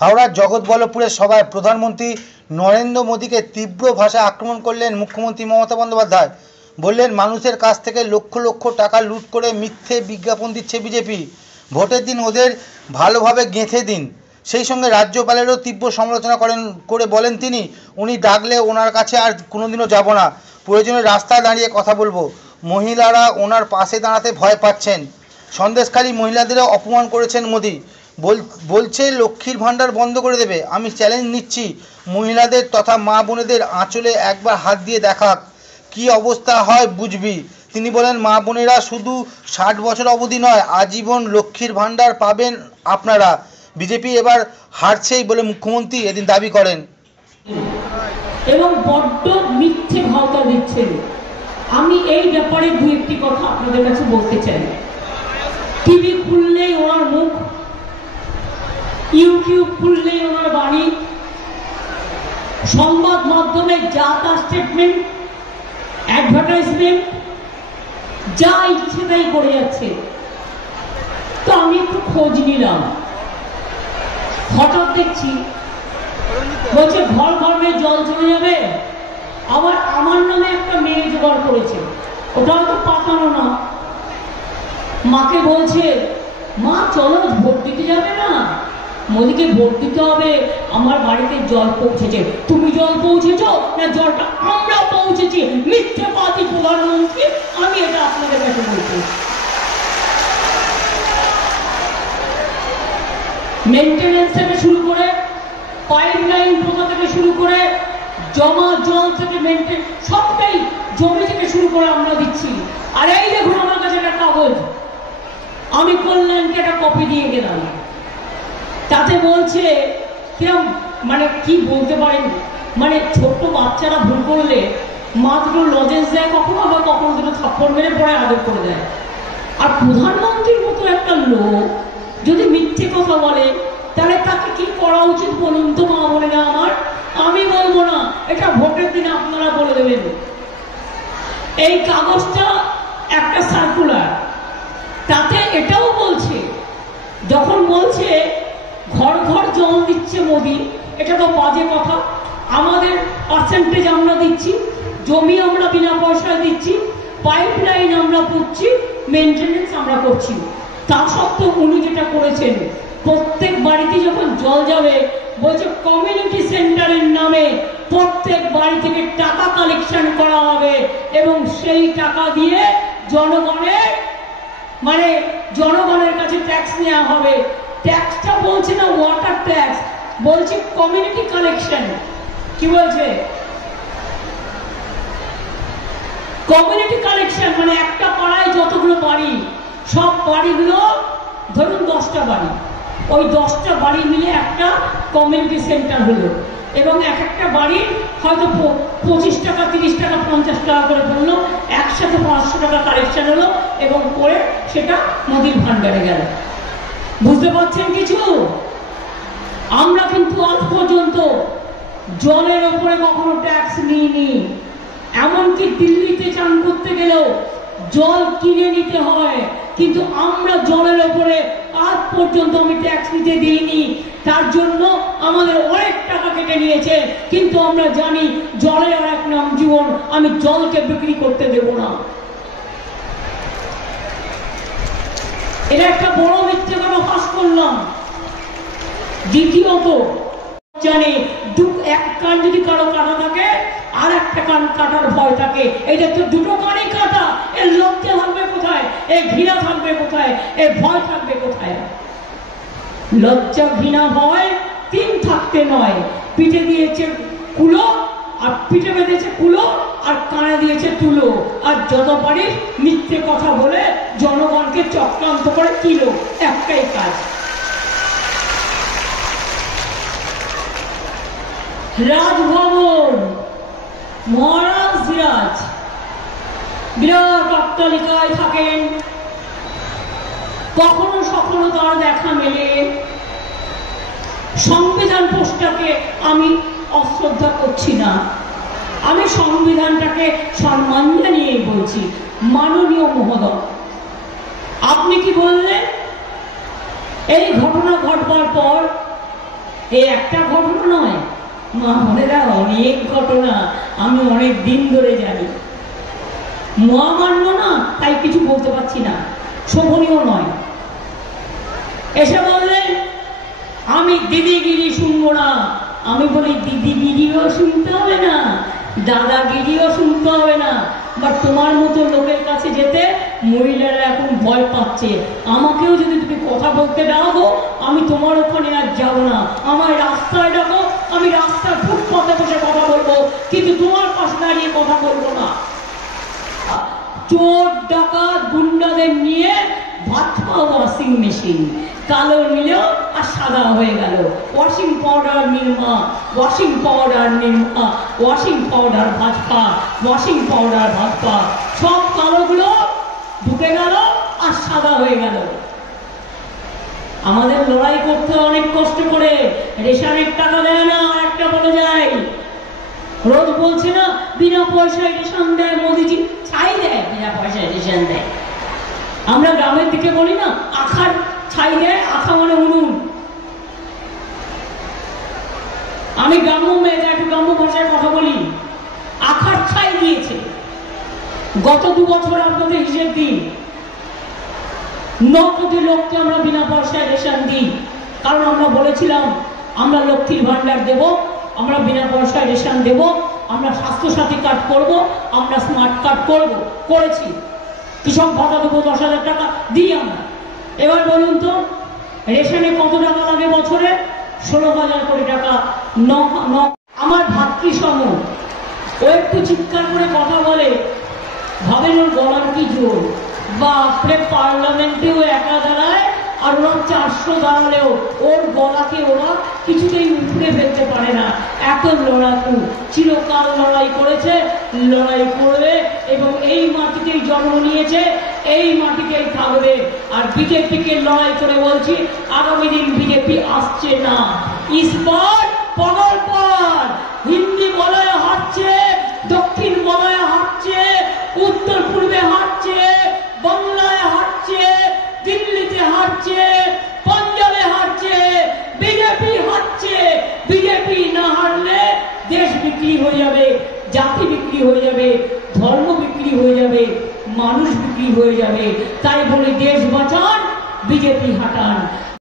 হাওড়ার জগৎবল্লভপুরের সভায় প্রধানমন্ত্রী নরেন্দ্র মোদীকে তীব্র ভাষায় আক্রমণ করলেন মুখ্যমন্ত্রী মমতা বন্দ্যোপাধ্যায়। বললেন, মানুষের কাছ থেকে লক্ষ লক্ষ টাকা লুট করে মিথ্যে বিজ্ঞাপন দিচ্ছে বিজেপি। ভোটের দিন ওদের ভালোভাবে গেঁথে দিন। সেই সঙ্গে রাজ্যপালেরও তীব্র সমালোচনা করে বলেন তিনি, উনি ডাকলে ওনার কাছে আর কোনোদিনও যাব না, প্রয়োজনে রাস্তায় দাঁড়িয়ে কথা বলবো। মহিলারা ওনার পাশে দাঁড়াতে ভয় পাচ্ছেন। সন্দেশখালী মহিলাদেরও অপমান করেছেন মোদী। বলছে লক্ষ্মীর ভাণ্ডার বন্ধ করে দেবে। আমি চ্যালেঞ্জ নিচ্ছি, মহিলাদের তথা মা বোনেদের আঁচলে একবার হাত দিয়ে দেখাক, কি অবস্থা হয় বুঝবি। তিনি বলেন, মা বোনেরা শুধু 60 বছর অবধি নয়, আজীবন লক্ষ্মীর ভাণ্ডার পাবেন আপনারা। বিজেপি এবার হারছেই বলে মুখ্যমন্ত্রী এদিন দাবি করেন। এবং বড্ড মিথ্যে ভাওতা দিচ্ছেন। আমি এই ব্যাপারে দু একটি কথা আপনাদের কাছে বলতে চাই। টিভি খুললেই ওনার মুখ, ইউটিউব খুললেই ওনার বাণী, সংবাদ মাধ্যমে যা তা স্টেটমেন্ট, অ্যাডভার্টাইজমেন্ট, যা ইচ্ছে তাই করে যাচ্ছে। তো আমি একটু খোঁজ নিলাম, হঠাৎ দেখছি বলছে ঘর ঘর মেয়ে জল চলে যাবে। আবার আমার নামে একটা মেয়ে জোগাড় করেছে, ওটা হয়তো পাঠানো না। মাকে বলছে, মা চলো ভোট দিতে যাবে না, মোদীকে ভোট দিতে হবে, আমার বাড়িতে জল পৌঁছেছে। তুমি জল পৌঁছেছ না জলটা আমরা পৌঁছেছি? মিথ্যেবাদী প্রধানমন্ত্রী, আমি এটা আপনাদের কাছে বলছি। মেনটেনেন্স থেকে শুরু করে, পাইপ লাইন পোতা থেকে শুরু করে, জমা জল থেকে মেনটেন, সবটাই জমি থেকে শুরু করে আমরা দিচ্ছি। আর এই দেখুন আমার কাছে একটা কাগজ, আমি কল্যাণকে একটা কপি দিয়ে গেলাম। তাতে বলছে কিরম, মানে কি বলতে পারেন, মানে ছোট্ট বাচ্চারা ভুল করলে মা দুটো লজেন্স দেয় কখনো, আবার কখনো দুটো থাপ্পড় মেরে পরে আদর করে দেয়। আর প্রধানমন্ত্রীর মতো একটা লোক যদি মিথ্যে কথা বলে, তাহলে তাকে কি করা উচিত বলুন তো মা বোনেরা আমার? আমি বলবো না, এটা ভোটের দিন আপনারা বলে দেবেন। এই কাগজটা একটা সার্কুলার, তাতে এটাও বলছে, যখন বলছে ঘর ঘর জল দিচ্ছে মোদি, এটা তো বাজে কথা। আমাদের পার্সেন্টেজ আমরা দিচ্ছি, জমি আমরা বিনা পয়সায় দিচ্ছি, পাইপ লাইন আমরা পুঁতছি, মেনটেনেন্স আমরা করছি। তা সত্ত্বেও উনি যেটা করেছেন, প্রত্যেক বাড়িতে যখন জল যাবে বলছে কমিউনিটি সেন্টারের নামে প্রত্যেক বাড়ি থেকে টাকা কালেকশন করা হবে এবং সেই টাকা দিয়ে জনগণের কাছে ট্যাক্স নেওয়া হবে। ট্যাক্সটা বলছে না ওয়াটার ট্যাক্স, বলছে কমিউনিটি কালেকশন। কি বলছে? কমিউনিটি কালেকশন মানে একটা পাড়ায় যতগুলো বাড়ি, সব বাড়িগুলো ধরুন 10টা বাড়ি, ওই 10টা বাড়ি মিলে একটা কমিউনিটি সেন্টার হলো এবং এক একটা বাড়ির হয়তো 25 টাকা, 30 টাকা, 50 টাকা করে পড়লো, একসাথে 500 টাকা কালেকশন হলো এবং করে সেটা মোদির ভান্ডারে গেল। বুঝতে পারছেন কিছু? আমরা কিন্তু আজ পর্যন্ত জলের উপরে কখনো ট্যাক্স নিইনি। এমনকি দিল্লিতে চান করতে গেলেও জল কিনে নিতে হয়, কিন্তু আমরা জলের উপরে আজ পর্যন্ত আমি ট্যাক্স নিতে দিইনি। তার জন্য আমাদের অনেক টাকা কেটে নিয়েছে, কিন্তু আমরা জানি জলের আর এক নাম জীবন, আমি জলকে বিক্রি করতে দেব না। এটা একটা বড় মিথ্যে কথা ফাঁস করলাম। দ্বিতীয়ত জানে এক কান যদি কারো কাটা থাকে আর একটা কান কাটার ভয় থাকে। এটা তো দুটো কানই কাটা, এর লজ্জা থাকবে কোথায়? এর ঘৃণা থাকবে কোথায়? এর ভয় থাকবে কোথায়? লজ্জা, ঘৃণা, ভয় তিন থাকতে নয়। পিঠে দিয়েছে কুলো, আর পিঠে বেঁধেছে কুলো, আর কানে দিয়েছে তুলো। আর যত পারিস মিথ্যে কথা বলে জনগণকে চক্রান্ত করে কিলো, একটাই কাজ। রাজভবন, মহারাজ সিরাজ বিরাট অট্টালিকায় থাকেন, কখনো সখনো তার দেখা মেলে। সংবিধান পোস্টটাকে আমি অশ্রদ্ধা করছি না, আমি সংবিধানটাকে সম্মান জানিয়ে বলছি। মাননীয় মহোদয়, আপনি কি বললেন? এই ঘটনা ঘটবার পর এই একটা ঘটনা নয় মা বোনেরা, অনেক ঘটনা আমি অনেক দিন ধরে জানি। মহামান্য না, তাই কিছু বলতে পারছি না, শোভনীয় নয়। এসে বললেন আমি দিদিগিরি শুনবো না। আমি বলি দিদিগিরিও শুনতে হবে না, দাদাগিরিও শুনতে হবে না, বাট তোমার মতো লোকের কাছে যেতে মহিলারা এখন ভয় পাচ্ছে। আমাকেও যদি তুমি কথা বলতে ডাকো, আমি তোমার ওখানে আর যাবো না। আমায় রাস্তায় ডাকো, আমি রাস্তার ফুটপাতে বসে কথা বলবো, কিন্তু তোমার পাশে দাঁড়িয়ে কথা বলবো না। চোর ডাকাত গুন্ডাদের নিয়ে ভাতপা ওয়াশিং মেশিন, কালো নিলেও আর সাদা হয়ে গেল। Washing powder Nirma, washing powder Nirma, washing powder Bhajpa, washing powder Bhajpa, সব কালোগুলো ঢুকে গেল আর সাদা হয়ে গেল। আমাদের লড়াই করতে অনেক কষ্ট করে, রেশনের টাকা দেয় না। আর একটা বলে যায়, রোজ বলছে না বিনা পয়সায় রেশন দেয় মোদিজি, ছাই দেয়, বিনা পয়সায় রেশন দেয়। আমরা গ্রামের দিকে বলি না আখার ছাই দেয়, আখা মানে উনুন। আমি গ্রাম্য মেয়েটা, একটু গ্রাম্য ভাষায় কথা বলি। আখার ছাই দিয়েছে গত 2 বছর। আপনাদের হিসেব দিন, 9 কোটি লোককে আমরা বিনা পয়সায় রেশন দিই। কারণ আমরা বলেছিলাম আমরা লক্ষ্মীর ভান্ডার দেব, আমরা বিনা পয়সায় রেশন দেব, আমরা স্বাস্থ্যসাথী কার্ড করব, আমরা স্মার্ট কার্ড করব, করেছি। কৃষক ভাতা দেবো 10,000 টাকা দিই আমরা। এবার বলুন তো রেশনে কত টাকা লাগে বছরে? 16,000 কোটি টাকা। আমার ভাতৃসম ও একটু চিৎকার করে কথা বলে, ভাবেন ওর গলার কি জোর। বাপরে, পার্লামেন্টেও একা দাঁড়ায়, আর ওরা 400 দাঁড়ালেও ওর গলাকে ওরা কিছুতেই উপড়ে ফেলতে পারে না। এত লড়াকু, চিরকাল লড়াই করেছে, লড়াই করবে, এবং এই মাটিতেই জন্ম নিয়েছে, এই মাটিতেই থাকবে। আর বিজেপিকে লড়াই করে বলছি, আগামী দিন বিজেপি আসছে না। ইসবার পগল পর হিন্দি বলয়ে হাঁটছে, দক্ষিণ বলয়ে হাঁটছে, উত্তর পূর্বে হাঁটছে, বাংলায় হাঁটছে, দিল্লিতে হাঁটছে, পাঞ্জাবে হাঁটছে, বিজেপি হাঁটছে। বিজেপি না হারলে দেশ বিক্রি হয়ে যাবে, জাতি বিক্রি হয়ে যাবে, ধর্ম বিক্রি হয়ে যাবে, মানুষ বিক্রি হয়ে যাবে। তাই বলে দেশ বাঁচান, বিজেপি হাঁটান।